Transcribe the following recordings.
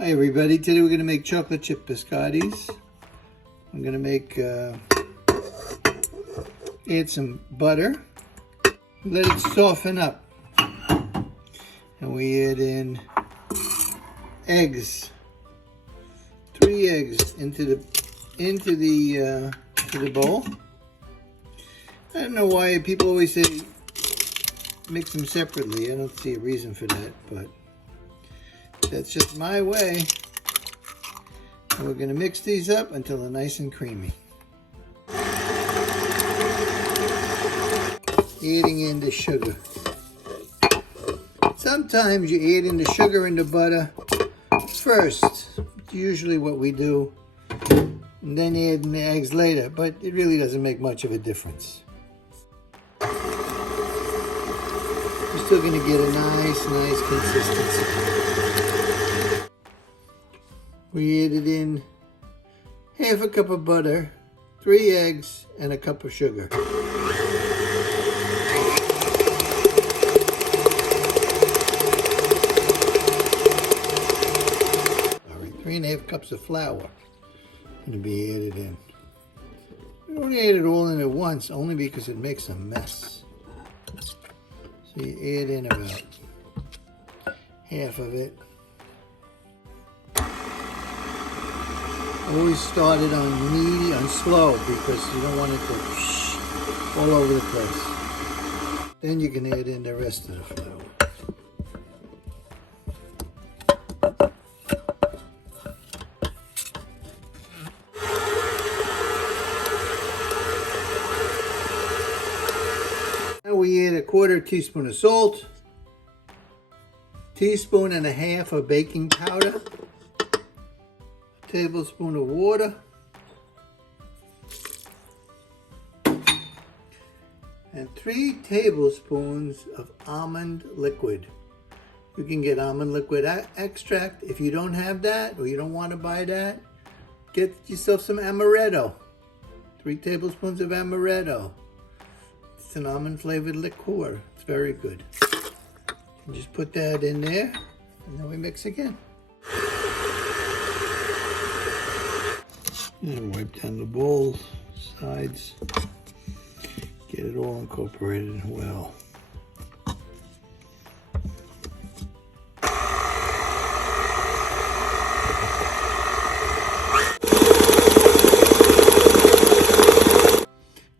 Hi everybody, today we're going to make chocolate chip biscottis. I'm going to make, add some butter, let it soften up. And we add in eggs, 3 eggs into the bowl. I don't know why people always say mix them separately. I don't see a reason for that, but that's just my way. And we're going to mix these up until they're nice and creamy. Adding in the sugar. Sometimes you add in the sugar and the butter first. It's usually what we do. And then add in the eggs later, but it really doesn't make much of a difference. You're still going to get a nice consistency. We added in half a cup of butter, 3 eggs, and a cup of sugar. All right, 3½ cups of flour going to be added in. We don't add it all in at once, only because it makes a mess. So you add in about half of it. Always start it on slow, because you don't want it to all over the place. Then you can add in the rest of the flour. Now we add a 1/4 teaspoon of salt, 1.5 teaspoons of baking powder, 1 tablespoon of water, and 3 tablespoons of almond liquid. You can get almond liquid extract. If you don't have that, or you don't want to buy that, get yourself some amaretto. 3 tablespoons of amaretto. It's an almond flavored liqueur. It's very good. And just put that in there, and then we mix again. And wipe down the bowls, sides, get it all incorporated well.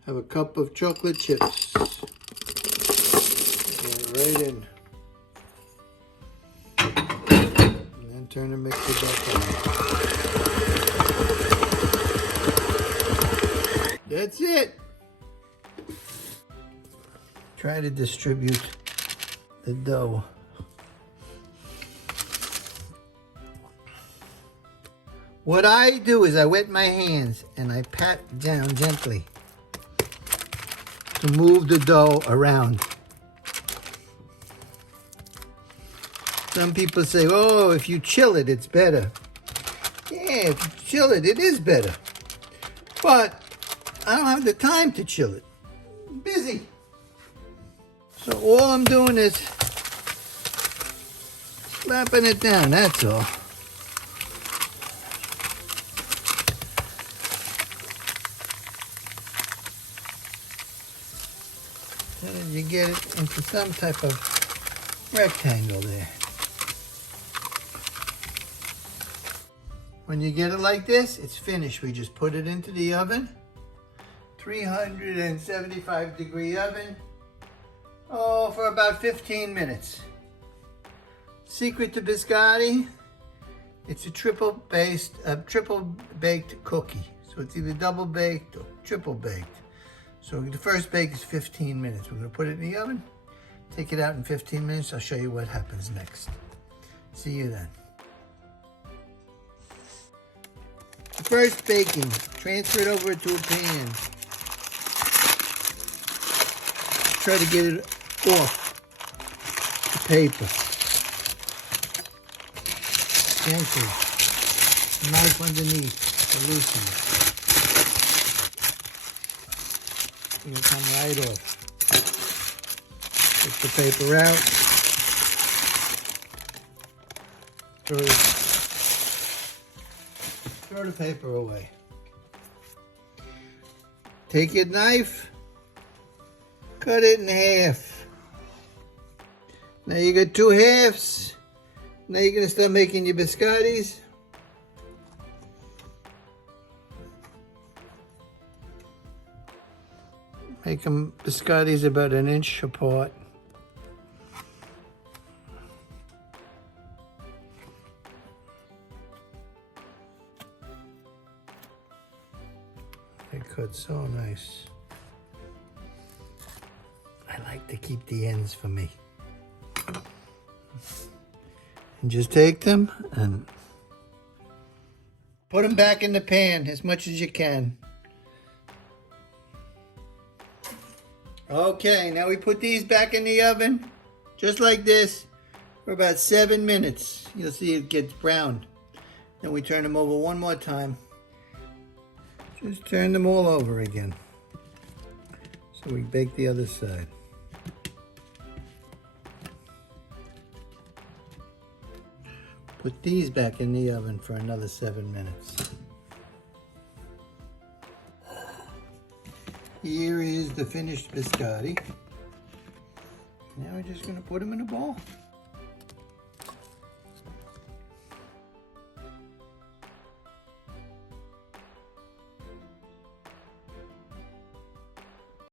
Have a cup of chocolate chips. Get it right in. And then turn the mixer back on. That's it. Try to distribute the dough. What I do is I wet my hands and I pat down gently to move the dough around. Some people say, oh, if you chill it, it's better. Yeah, if you chill it, it is better. But I don't have the time to chill it. I'm busy. So all I'm doing is slapping it down, that's all. And then you get it into some type of rectangle there. When you get it like this, it's finished. We just put it into the oven. 375 degree oven, for about 15 minutes. Secret to biscotti, it's a triple baked cookie. So it's either double baked or triple baked. So the first bake is 15 minutes. We're gonna put it in the oven, take it out in 15 minutes. I'll show you what happens next. See you then. The first baking, transfer it over to a pan. Try to get it off the paper. Gently. Knife underneath to loosen it. It'll come right off. Take the paper out. Throw Throw the paper away. Take your knife, cut it in half. Now you got two halves. Now you're gonna start making your biscottis. Make them biscottis about an inch apart. They cut so nice. I like to keep the ends for me. And just take them and put them back in the pan as much as you can. Okay, now we put these back in the oven, just like this, for about 7 minutes. You'll see it gets browned. Then we turn them over one more time. Just turn them all over again. So we bake the other side. Put these back in the oven for another 7 minutes. Here is the finished biscotti. Now we're just going to put them in a bowl.